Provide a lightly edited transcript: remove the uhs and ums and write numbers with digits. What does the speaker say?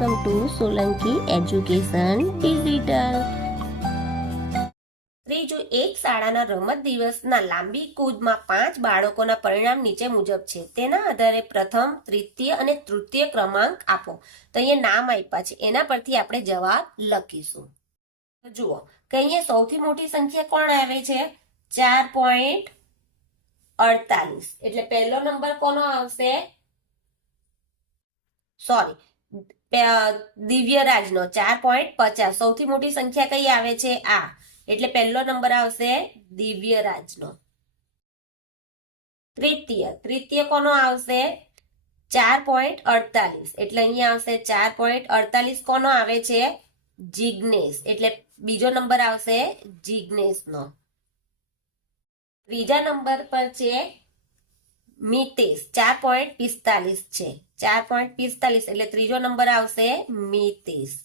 Welcome to Solanki education digital. ત્રીજું, એક શાળાના રમત દિવસના લાંબી કૂદમાં 5 બાળકોના પરિણામ નીચે મુજબ છે. તેના આધારે પ્રથમ, તૃતીય અને તૃતીય ક્રમાંક આપો. તો અહીંયા નામ આપ્યા છે, એના પરથી આપણે જવાબ લખીશું. જુઓ કે અહીંયા સૌથી મોટી સંખ્યા કોણ આવે છે? 4.48. એટલે પહેલો નંબર કોનો આવશે? સોરી, દિવ્યરાજનો 4.50. સૌથી મોટી સંખ્યા કઈ આવે છે? આ. એટલે પહેલો નંબર આવશે દિવ્યરાજનો. તૃતીય કોનો આવશે? 4.48. એટલે અહીંયા આવશે 4.48. કોનો આવે છે? જિગ્નેશ. એટલે બીજો નંબર આવશે જિગ્નેશનો. ત્રીજા નંબર પર છે મિતેશ. 4.45 છે. 4.45 એટલે ત્રીજો નંબર આવશે મિતેશ.